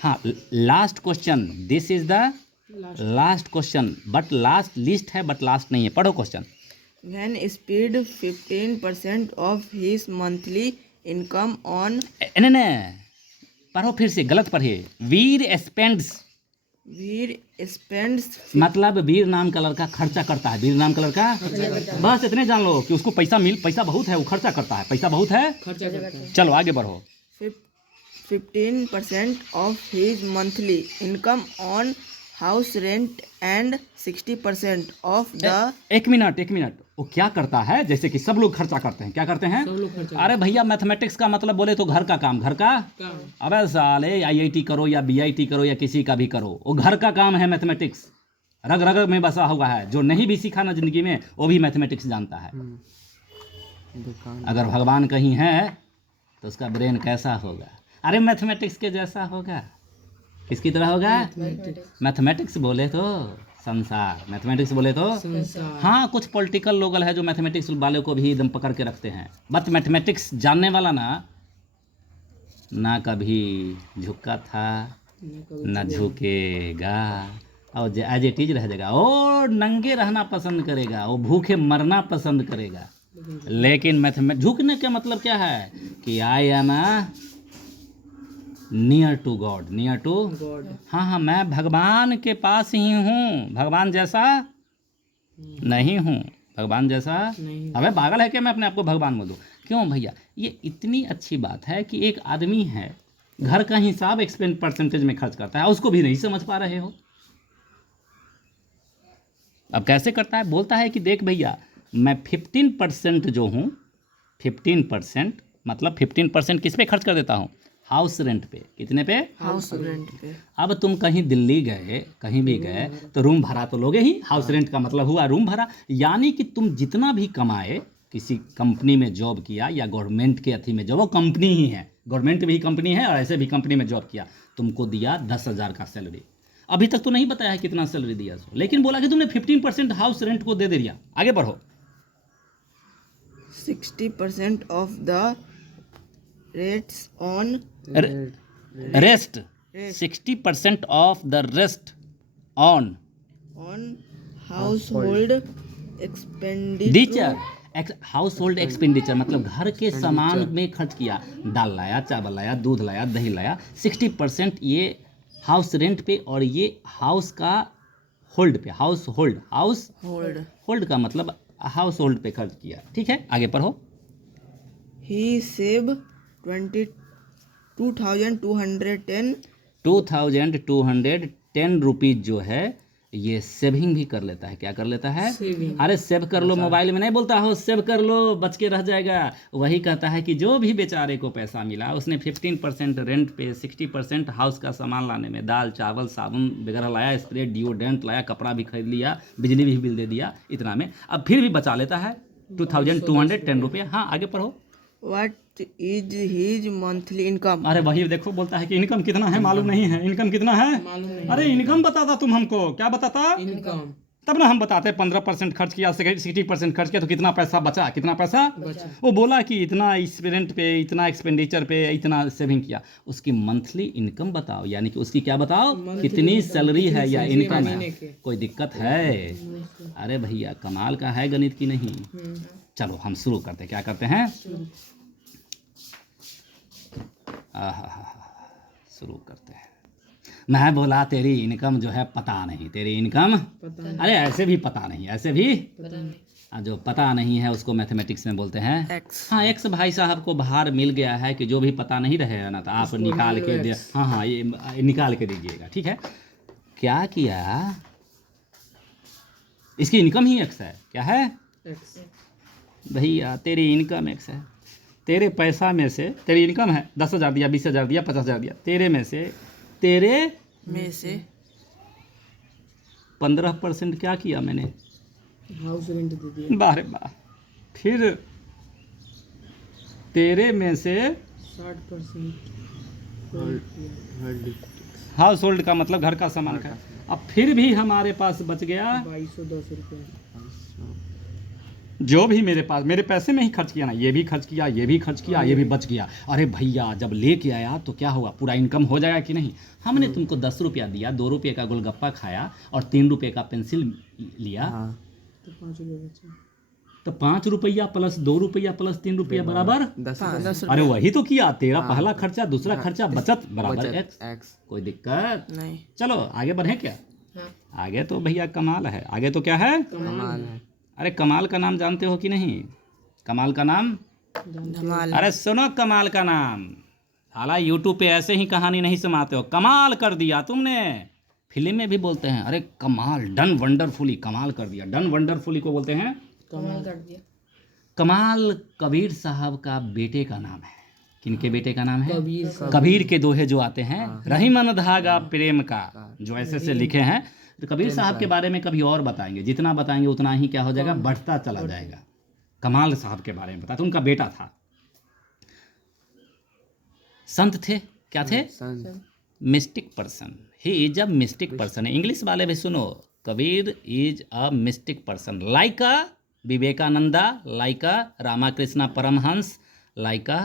हाँ, last question, this is the last question, but last list है but last नहीं है। पढ़ो question. When spent 15% of his monthly income on नहीं नहीं, पढ़ो फिर से, गलत पढ़िए। वीर स्पेंड्स, वीर spends मतलब वीर नाम का लड़का खर्चा करता है, वीर नाम का लड़का बस इतने जान लो कि उसको पैसा बहुत है, वो खर्चा करता है, पैसा बहुत है। चलो आगे बढ़ो। 15% of his monthly income on house rent and 60% of the एक मिनट, वो क्या करता है? जैसे कि सब लोग खर्चा करते हैं, क्या करते हैं? अरे भैया, मैथमेटिक्स का मतलब बोले तो घर का काम, घर का। अबे साले, IIT करो या BIT करो या किसी का भी करो, वो घर का काम है मैथमेटिक्स, रग रग में बसा हुआ है। जो नहीं भी सीखा ना जिंदगी में, वो भी मैथमेटिक्स जानता है। अगर भगवान कहीं है तो उसका ब्रेन कैसा होगा? अरे मैथमेटिक्स के जैसा होगा। किसकी तरह होगा? मैथमेटिक्स बोले तो संसार, मैथमेटिक्स बोले तो हाँ, कुछ पॉलिटिकल लोग है जो मैथमेटिक्स वाले को भी एकदम पकड़ के रखते हैं, बट मैथमेटिक्स जानने वाला ना कभी झुका था ना झुकेगा, और एज इट इज रह जाएगा। वो नंगे रहना पसंद करेगा, वो भूखे मरना पसंद करेगा। लेकिन मैथमेटिक्स झुकने का मतलब क्या है कि I am near to God, near to God. हाँ, मैं भगवान के पास ही हूँ, भगवान जैसा नहीं हूँ, भगवान जैसा नहीं। अबे पागल है क्या मैं अपने आप को भगवान बोल दूँ? क्यों भैया? ये इतनी अच्छी बात है कि एक आदमी है, घर का हिसाब एक्सपेंस परसेंटेज में खर्च करता है, उसको भी नहीं समझ पा रहे हो। अब कैसे करता है? बोलता है कि देख भैया, मैं 15% जो हूँ, 15% मतलब 15% किस पे खर्च कर देता हूँ? हाउस रेंट पे। कितने पे? हाउस रेंट पे। अब तुम कहीं दिल्ली गए, कहीं भी गए तो रूम भाड़ा तो लोगे ही। हाउस रेंट का मतलब हुआ रूम भाड़ा। यानी कि तुम जितना भी कमाए, किसी कंपनी में जॉब किया या गवर्नमेंट के अथी में जॉब, वो कंपनी ही है, गवर्नमेंट भी कंपनी है और ऐसे भी कंपनी में जॉब किया, तुमको दिया 10,000 का सैलरी। अभी तक तो नहीं बताया है कितना सैलरी दिया, लेकिन बोला कि तुमने 15% हाउस रेंट को दे दिया। आगे बढ़ो। 60% of the rates on rest, 60% of the rest on household expenditure। House hold expenditure मतलब घर के सामान में खर्च किया, दाल लाया, चावल लाया, दूध लाया, दही लाया। 60% ये हाउस रेंट पे, और ये हाउस का होल्ड पे, हाउस होल्ड का मतलब हाउस होल्ड पे खर्च किया। ठीक है, आगे पढ़ो। He save 2210 रुपीज जो है ये सेविंग भी कर लेता है। क्या कर लेता है? अरे सेव कर लो, मोबाइल में नहीं बोलता हो सेव कर लो बच के रह जाएगा। वही कहता है कि जो भी बेचारे को पैसा मिला उसने 15% रेंट पे, 60% हाउस का सामान लाने में, दाल चावल साबुन वगैरह लाया, स्प्रे डिओड्रेंट लाया, कपड़ा भी खरीद लिया, बिजली भी बिल दे दिया, इतना में अब फिर भी बचा लेता है 2210 रुपये। हाँ, आगे पढ़ो। What is his monthly income? अरे वही देखो, बोलता है कि इनकम कितना है मालूम नहीं है, इनकम कितना है मालूम नहीं। अरे इनकम बताता तुम हमको, क्या बताता? इनकम। तब ना हम बताते 15% खर्च किया, 60% खर्च किया तो कितना पैसा बचा, कितना पैसा बचा। वो बोला कि इतना इस रेंट पे, इतना एक्सपेंडिचर पे, इतना सेविंग किया। उसकी मंथली इनकम बताओ, यानी कि उसकी क्या बताओ, कितनी सैलरी है या इनकम है। कोई दिक्कत है? अरे भैया कमाल का है गणित की नहीं। चलो हम शुरू करते हैं, क्या करते हैं? शुरू करते हैं। मैं बोला तेरी इनकम जो है पता नहीं, तेरी इनकम पता। अरे ऐसे भी पता नहीं, ऐसे भी पता नहीं। जो पता नहीं है उसको मैथमेटिक्स में बोलते हैं एक्स। हाँ, एक्स भाई साहब को बाहर मिल गया है कि जो भी पता नहीं रहे ना तो आप निकाल के दे। हाँ, ये निकाल के दीजिएगा। ठीक है, क्या किया? इसकी इनकम ही एक्स है। क्या है? एक्स। भैया तेरी इनकम एक्स है, तेरे पैसा में से, तेरी इनकम है 10,000 दिया, 20,000 दिया, 50,000 दिया, तेरे में से 15% क्या किया मैंने? हाउस रेंट दे दिया। बारे वाह। फिर तेरे में से 60% हाउस होल्ड का मतलब घर का सामान का। अब फिर भी हमारे पास बच गया 2210 रुपये। जो भी मेरे पास मेरे पैसे में ही खर्च किया ना, ये भी खर्च किया, ये भी खर्च किया, ये भी बच गया। अरे भैया जब लेके आया तो क्या हुआ, पूरा इनकम हो जाएगा कि नहीं। हमने तुमको 10 रुपया दिया, 2 रुपये का गोलगप्पा खाया और 3 रुपये का पेंसिल लिया, हाँ तो 5 रुपया प्लस 2 रुपया प्लस 3 रुपया बराबर 10 अरे वही तो किया। तेरा पहला खर्चा, दूसरा खर्चा, बचत बराबर एक्स। एक्स। कोई दिक्कत नहीं, चलो आगे बढ़े क्या। आगे तो भैया कमाल है, आगे तो क्या है। कमाल है। अरे कमाल का नाम जानते हो कि नहीं, कमाल का नाम। धमाल। अरे सुनो कमाल का नाम, साला यूट्यूब पे ऐसे ही कहानी नहीं सुनाते हो। कमाल कर दिया तुमने, फिल्म में भी बोलते हैं अरे कमाल, डन वंडरफुली, कमाल कर दिया। डन वंडरफुली को बोलते हैं कमाल कर दिया। कमाल। कबीर साहब का बेटे का नाम है। किनके बेटे का नाम है। कबीर का। कबीर के दोहे जो आते हैं, रही मन धागा प्रेम का, जो ऐसे से लिखे हैं। तो कबीर साहब के बारे में कभी और बताएंगे, जितना बताएंगे उतना ही क्या हो जाएगा, बढ़ता चला जाएगा। कमाल साहब के बारे में बताते, उनका बेटा था, संत थे, क्या थे, mystic person. He is a mystic person. English वाले भी सुनो, Kabir is a mystic person, like a Vivekananda, like a Ramakrishna Paramhansa, like a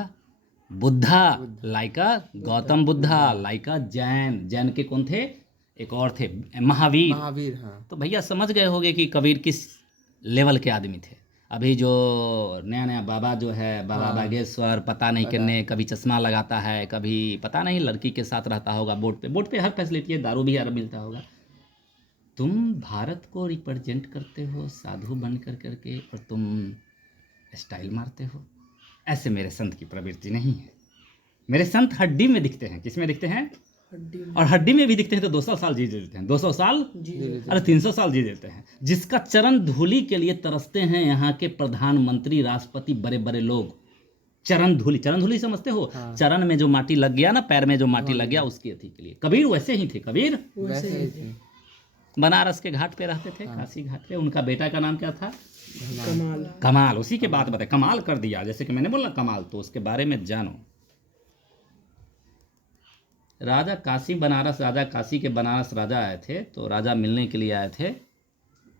Buddha, like a Gautam Buddha, like a Jain. Jain के कौन थे, एक और थे महावीर। महावीर। हाँ तो भैया समझ गए होंगे कि कबीर किस लेवल के आदमी थे। अभी जो नया नया बाबा जो है, बाबा बागेश्वर, पता नहीं कितने, कभी चश्मा लगाता है, कभी पता नहीं लड़की के साथ रहता होगा, बोट पे हर फैसिलिटी है, दारू भी हर मिलता होगा। तुम भारत को रिप्रेजेंट करते हो साधु बन कर करके, और तुम स्टाइल मारते हो। ऐसे मेरे संत की प्रवृत्ति नहीं है। मेरे संत हड्डी में दिखते हैं। किस में दिखते हैं, और हड्डी में भी दिखते हैं तो 200 साल जी देते हैं, 200 साल, अरे 300 साल जी देते हैं। जिसका चरण धूलि के लिए तरसते हैं यहाँ के प्रधानमंत्री, राष्ट्रपति, बड़े बड़े लोग। चरण धूलि समझते हो, चरण में जो माटी लग गया ना, पैर में जो माटी लग गया, उसकी अथी के लिए। कबीर वैसे ही थे। कबीर वैसे ही थे। बनारस के घाट पे रहते थे, काशी घाट पे। उनका बेटा का नाम क्या था, कमाल। कमाल। उसी के बात बताए, कमाल कर दिया। जैसे कि मैंने बोला कमाल, तो उसके बारे में जानो। राजा काशी बनारस, राजा काशी के बनारस राजा आए थे, तो राजा मिलने के लिए आए थे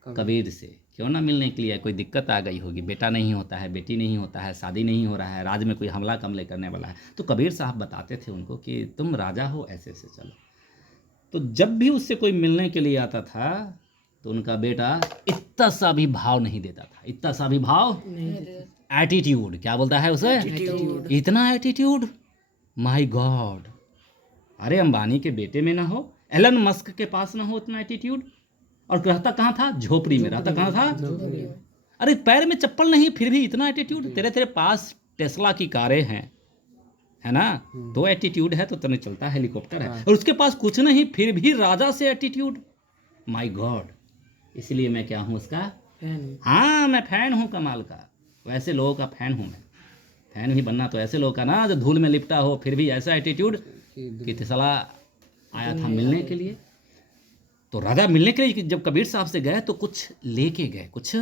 कबीर से। क्यों ना मिलने के लिए, कोई दिक्कत आ गई होगी, बेटा नहीं होता है, बेटी नहीं होता है, शादी नहीं हो रहा है, राज में कोई हमला कमले करने वाला है। तो कबीर साहब बताते थे उनको कि तुम राजा हो, ऐसे ऐसे चलो। तो जब भी उससे कोई मिलने के लिए आता था, तो उनका बेटा इतना सा भी भाव नहीं देता था, इतना सा भी भाव, एटीट्यूड, क्या बोलता है उसे, इतना एटीट्यूड, माय गॉड। अरे अंबानी के बेटे में ना हो, एलन मस्क के पास ना हो इतना एटीट्यूड। और रहता कहाँ था, झोपड़ी में रहता। कहाँ था, अरे पैर में चप्पल नहीं, फिर भी इतना एटीट्यूड। तेरे पास टेस्ला की कारें हैं, है ना, तो एटीट्यूड है, तो तने चलता हेलीकॉप्टर है, और उसके पास कुछ नहीं, फिर भी राजा से एटीट्यूड, माय गॉड। इसलिए मैं क्या हूँ उसका, हाँ मैं फैन हूँ कमाल का। वैसे लोगों का फैन हूँ मैं। फैन भी बनना तो ऐसे लोगों का ना, जो धूल में लिपटा हो, फिर भी ऐसा एटीट्यूड कि तिसला आया था मिलने के लिए। तो राजा मिलने के लिए जब कबीर साहब से गए, तो कुछ लेके गए, कुछ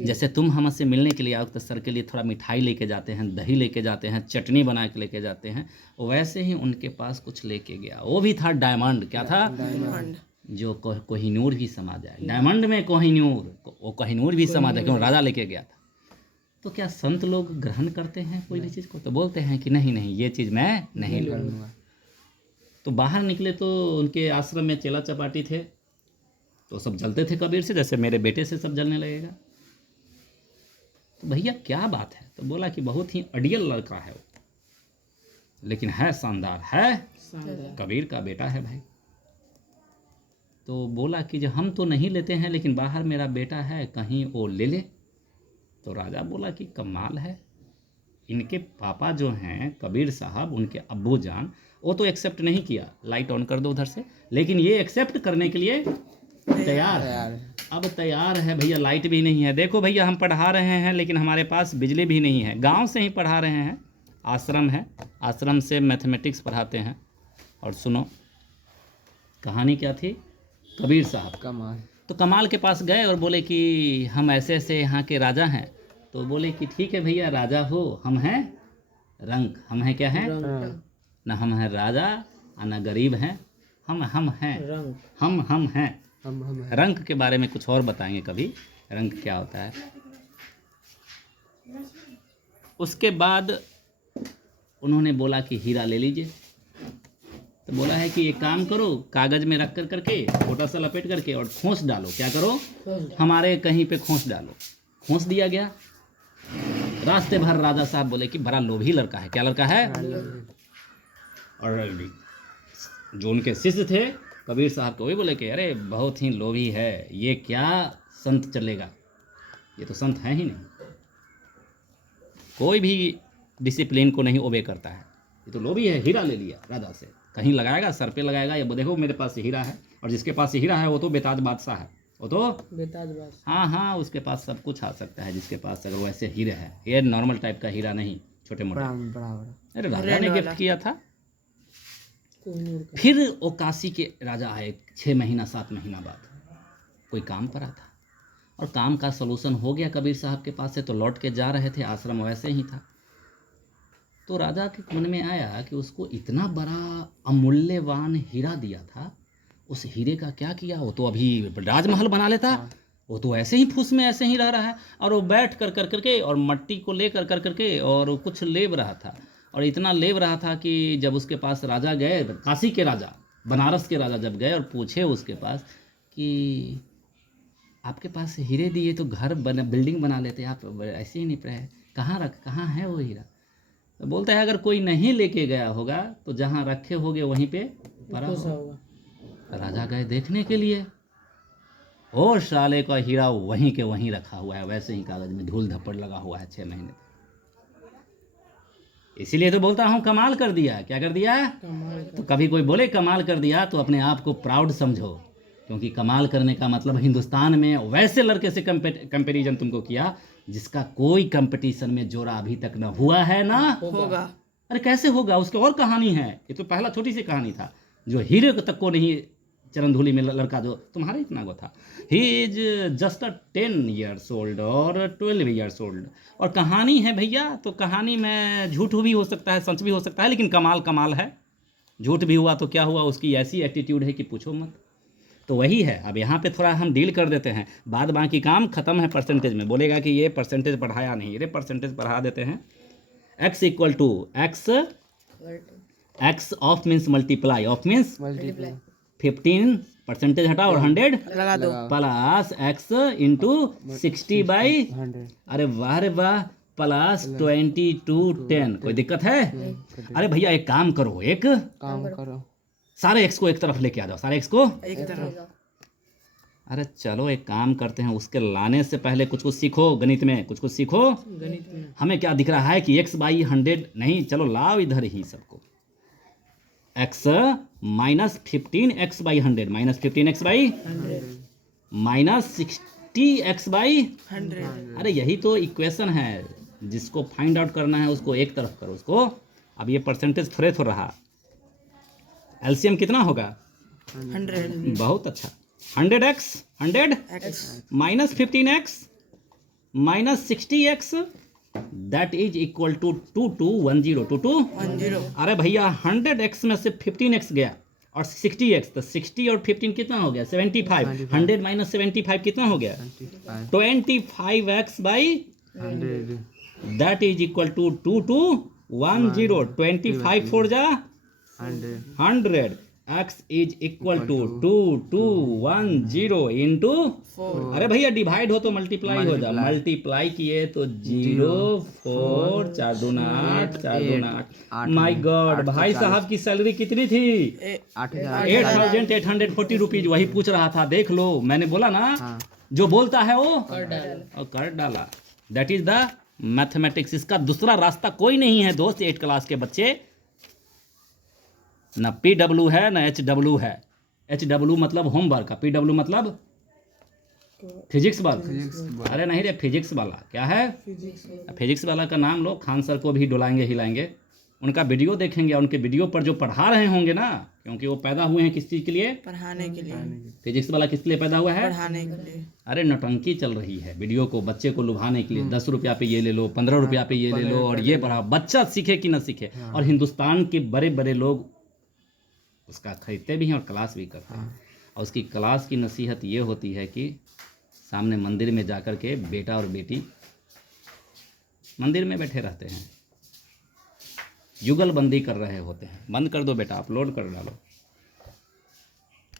जैसे तुम हमसे मिलने के लिए आओ तो सर के लिए थोड़ा मिठाई लेके जाते हैं, दही लेके जाते हैं, चटनी बना के लेके जाते हैं, वैसे ही उनके पास कुछ लेके गया। वो भी था डायमंड। क्या था, डायमंड। जो कोहिनूर भी समा जाए, डायमंड में कोहिनूर, वो कोहिनूर भी समा जाए, क्यों राजा लेके गया था। तो क्या संत लोग ग्रहण करते हैं कोई भी चीज़ को, तो बोलते हैं कि नहीं नहीं ये चीज़ मैं नहीं लूँगा। तो बाहर निकले तो उनके आश्रम में चेला चपाटी थे, तो सब जलते थे कबीर से, जैसे मेरे बेटे से सब जलने लगेगा। तो भैया क्या बात है, तो बोला कि बहुत ही अडियल लड़का है वो, लेकिन है शानदार, है कबीर का बेटा है भाई। तो बोला कि जो हम तो नहीं लेते हैं, लेकिन बाहर मेरा बेटा है, कहीं वो ले ले। तो राजा बोला कि कमाल है, इनके पापा जो हैं कबीर साहब, उनके अब्बू जान, वो तो एक्सेप्ट नहीं किया, लाइट ऑन कर दो उधर से, लेकिन ये एक्सेप्ट करने के लिए तैयार है। अब तैयार है भैया, लाइट भी नहीं है। देखो भैया हम पढ़ा रहे हैं, लेकिन हमारे पास बिजली भी नहीं है, गांव से ही पढ़ा रहे हैं, आश्रम है, आश्रम से मैथमेटिक्स पढ़ाते हैं। और सुनो कहानी क्या थी, कबीर साहब कमाल। तो कमाल के पास गए और बोले कि हम ऐसे ऐसे यहाँ के राजा हैं। तो बोले कि ठीक है भैया राजा हो, हम हैं रंक, हम हैं क्या हैं, ना हम हैं राजा और ना गरीब हैं, हम हैं हम हैं। हम रंक के बारे में कुछ और बताएंगे कभी, रंक क्या होता है। उसके बाद उन्होंने बोला कि हीरा ले लीजिए। तो बोला है कि एक काम करो, कागज़ में रख कर करके छोटा सा लपेट करके और खोस डालो। क्या करो? हमारे कहीं पे खोस डालो। खोस दिया गया। रास्ते भर राजा साहब बोले कि बड़ा लोभी लड़का है। क्या लड़का है? और जो उनके शिष्य थे कबीर साहब को भी बोले कि अरे बहुत ही लोभी है, ये क्या संत चलेगा, ये तो संत है ही नहीं, कोई भी डिसिप्लिन को नहीं ओबे करता है, ये तो लोभी है। हीरा ले लिया राजा से, कहीं लगाएगा, सर पे लगाएगा, या देखो मेरे पास हीरा है। और जिसके पास हीरा है वो तो बेताज बादशाह है, वो तो बेताज बास। हाँ हाँ, उसके पास सब कुछ आ सकता है जिसके पास अगर वैसे हीरे है। ये नॉर्मल टाइप का हीरा नहीं, छोटे मोटे। अरे राजा ने गिफ्ट किया था। फिर वो काशी के राजा आए 6 महीना 7 महीना बाद, कोई काम पड़ा था और काम का सलूशन हो गया कबीर साहब के पास से, तो लौट के जा रहे थे, आश्रम वैसे ही था। तो राजा के मन में आया कि उसको इतना बड़ा अमूल्यवान हीरा दिया था, उस हीरे का क्या किया? वो तो अभी राजमहल बना लेता, वो तो ऐसे ही फूस में ऐसे ही रह रहा है। और वो बैठ कर करके और मट्टी को ले कर करके और कुछ लेब रहा था, और इतना लेब रहा था कि जब उसके पास राजा गए, काशी के राजा, बनारस के राजा जब गए और पूछे उसके पास कि आपके पास हीरे दिए तो घर बिल्डिंग बना लेते, आप ऐसे ही नहीं रहे, कहाँ है वो हीरा? तो बोलता है अगर कोई नहीं लेके गया होगा तो जहाँ रखे होगे वहीं पे पड़ा होगा। राजा गए देखने के लिए, और साले का हीरा वहीं के वहीं रखा हुआ है, वैसे ही कागज में धूल धप्पड़ लगा हुआ है 6 महीने। इसीलिए तो बोलता हूँ कमाल कर दिया। क्या कर दिया? तो कभी कोई बोले कमाल कर दिया तो अपने आप को प्राउड समझो, क्योंकि कमाल करने का मतलब हिंदुस्तान में वैसे लड़के से कंपैरिजन तुमको किया जिसका कोई कंपटीशन में जोड़ा अभी तक न हुआ है ना होगा। अरे कैसे होगा? उसकी और कहानी है। ये तो पहला छोटी सी कहानी था, जो हीरे तक को नहीं चरण धूलि में लड़का जो तुम्हारे इतना को था। He is just 10 years old और 12 years old। और कहानी है भैया, तो कहानी में झूठ भी हो सकता है, सच भी हो सकता है, लेकिन कमाल कमाल है। झूठ भी हुआ तो क्या हुआ, उसकी ऐसी एटीट्यूड है कि पूछो मत। तो वही है। अब यहाँ पे थोड़ा हम डील कर देते हैं, बाद बाकी काम खत्म है। परसेंटेज में बोलेगा कि ये परसेंटेज बढ़ाया नहीं, ये परसेंटेज बढ़ा देते हैं। x equal to x of means multiply, of means 15 percentage हटा और 100 लगा दो। Plus x into 60/100। अरे वाह रे वाह, प्लस 22/10। कोई दिक्कत है? अरे भैया एक काम करो, सारे x को एक तरफ लेके आ जाओ, सारे x को एक तरफ। अरे चलो एक काम करते हैं, उसके लाने से पहले कुछ कुछ सीखो गणित में, कुछ कुछ सीखो। गणित में हमें क्या दिख रहा है कि x/100 नहीं, चलो लाओ इधर ही सबको। x minus 15x/100 minus 15x/100 minus 60x/100। अरे यही तो इक्वेशन है, जिसको फाइंड आउट करना है उसको एक तरफ करो उसको। अब ये परसेंटेज थोड़े थोड़ा रहा, एलसीएम कितना होगा? 100 बहुत अच्छा। 100x 100 minus 15x minus 60x that is equal to 2210 2210। अरे भैया 100x में से 15x गया और 60x, तो 60 और 15 कितना हो गया? 75। 100 माइनस 75 कितना हो गया? 25x/100 that is equal to 2210। 25 4 जा 100। x is equal to 2210 into. अरे भैया डिवाइड हो तो मल्टीप्लाई हो जा, मल्टीप्लाई किए तो 0 4 4 दूना 8 4 दूना 8। माय गॉड, भाई साहब की सैलरी कितनी थी? 8840 रुपीज। वही पूछ रहा था, देख लो, मैंने बोला ना जो बोलता है वो कर डाला। That is the mathematics. इसका दूसरा रास्ता कोई नहीं है दोस्त। 8 क्लास के बच्चे, ना PW है ना HW है। HW मतलब होमवर्क का, PW मतलब फिजिक्स वाला। अरे नहीं रे, फिजिक्स वाला क्या है? फिजिक्स वाला का नाम लो, खान सर को भी डुलाएंगे हिलाएंगे। उनका वीडियो देखेंगे, उनके वीडियो पर जो पढ़ा रहे होंगे ना, क्योंकि वो पैदा हुए हैं किस चीज़ के लिए? पढ़ाने के लिए। फिजिक्स वाला किस लिए पैदा हुआ है? पढ़ाने के लिए। अरे नौटंकी चल रही है, वीडियो को बच्चे को लुभाने के लिए। 10 रुपया पे ये ले लो, 15 रुपया पे ये ले लो, और ये पढ़ा। बच्चा सीखे कि ना सीखे। और हिंदुस्तान के बड़े बड़े लोग उसका खरीदते भी हैं और क्लास भी करते हैं। और उसकी क्लास की नसीहत ये होती है कि सामने मंदिर में जाकर के बेटा और बेटी मंदिर में बैठे रहते हैं, जुगलबंदी कर रहे होते हैं। बंद कर दो बेटा, अपलोड कर डालो।